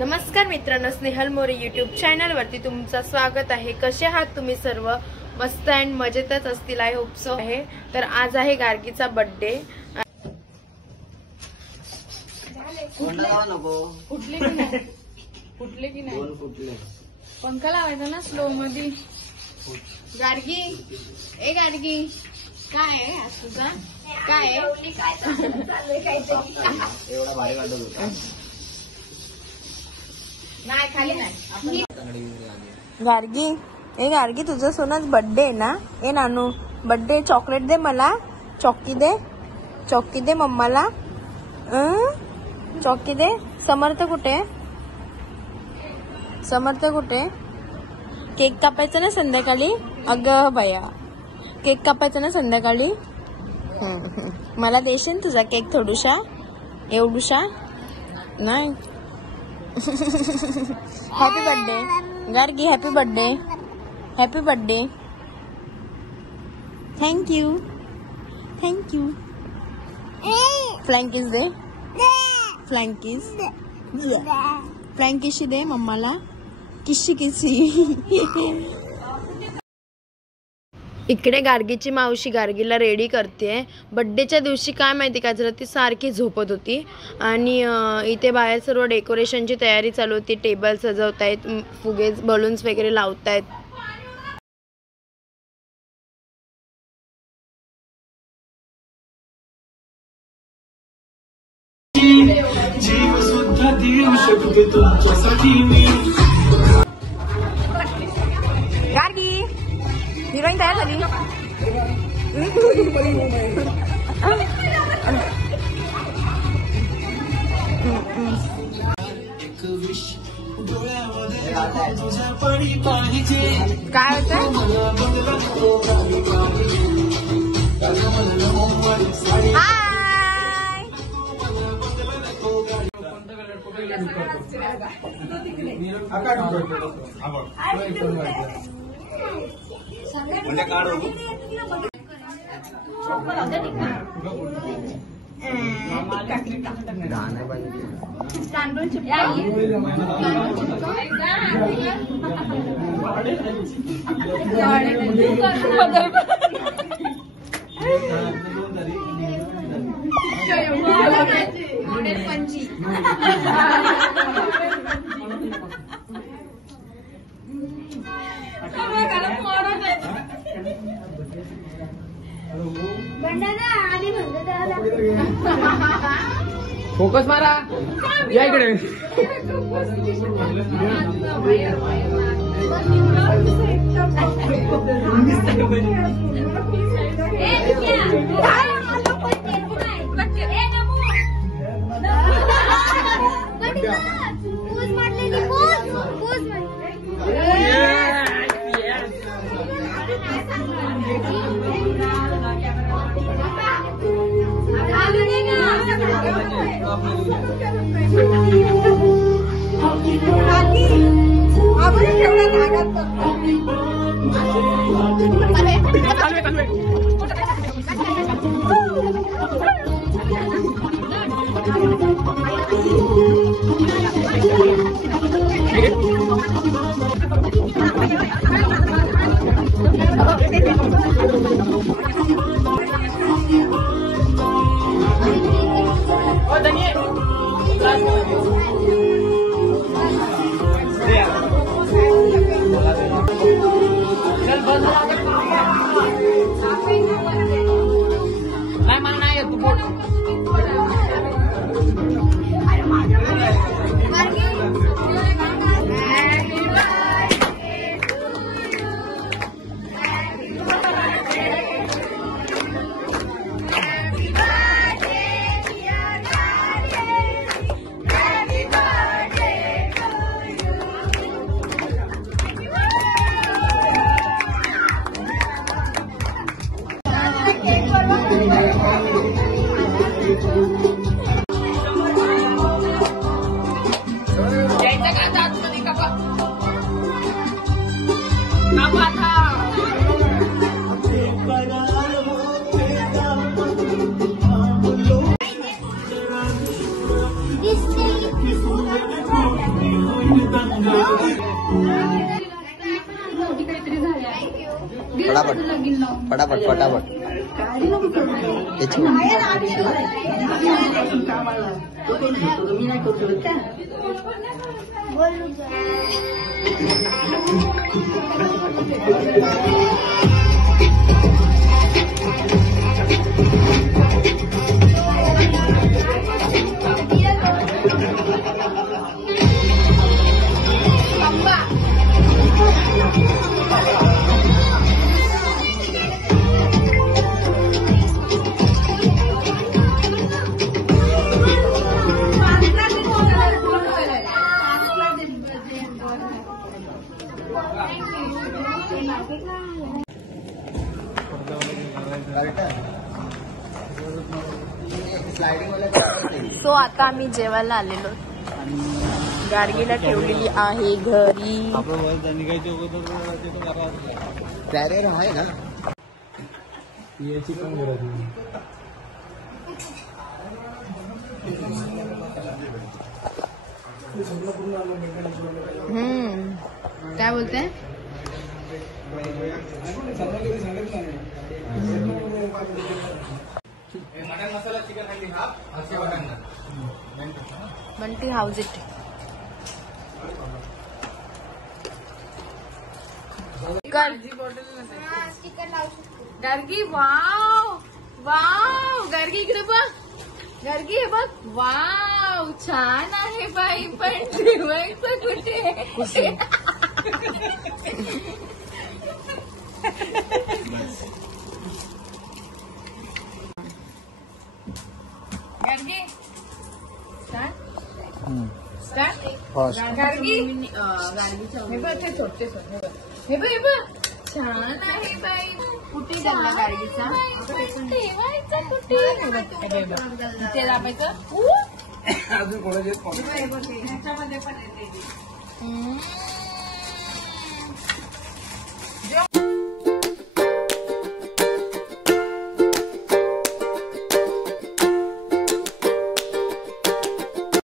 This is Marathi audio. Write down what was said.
नमस्कार मित्रांनो, स्नेहल मोरे यूट्यूब चॅनल वरती तुमचं स्वागत आहे। कसे आहात तुम्ही सर्व? मस्त अँड मजेतच असतील आय होप सो आहे। तर आज आहे गार्गीचा बर्थडे। फुटले की नाही पंखा लावायचा ना स्लो मध्ये। गार्गी ए गार्गी काय आहे आज तुझा? काय आहे? एवढा भारी वाटत होता नाही खाली नाही। गार्गी ए गार्गी तुझा सोनाच बर्थडे आहे ना? ए नानू बर्थडे चॉकलेट दे मला। चॉकी दे मम्माला। चॉकी दे। समर्थ कुठे? केक कापायचा ना संध्याकाळी? अगं बया केक कापायचा ना संध्याकाळी? मला देशील तुझा केक थोडूशा? एवढूशा नाही। Happy birthday Gargi, happy birthday. Thank you फ्लँकीज दे। फ्लँकीशी दे मम्माला। किशी इकडे गार्गीची मावशी गार्गीला रेडी करते। बर्थडेच्या दिवशी काय माहिती काय झालं, ती सारखी झोपत होती आणि इथे बाहेर सर्व डेकोरेशनची तयारी चालू होती। टेबल सजवतायत, फुगे बलून्स वगैरे लावतायत। जीव सुद्धा देऊ शकते तुमच्यासाठी मी। गार्गी हिरोईन तयार झाली। एक विश डोळ्यामध्ये तुझ्या पडी पाहिजे। काय होतं? म्हणजे काढू फोकस मारा या इकडे। फटाफट फटाफट फटाफट सो आता आम्ही जेवायला आलेलो. गाडगीला ठेवलेली आहे घरी. कॅरियर आहे ना. याची पण गरज नाही. काय बोलते? Bunty house it. Gargi wow wow. Gargi इकडे बघ. गार्गी हे बघ. वाव छान आहे बाई. पण ठेवायचं कुठे? गार्गी स्टार्ट. गार्गी हे बघ. ते छोटे हे बघ. छान आहे बाई. कुठे झाला गार्गीचा? ठेवायचं कुठे? ते दाबायचं. अजून कोणाचे ह्याच्यामध्ये पण येते.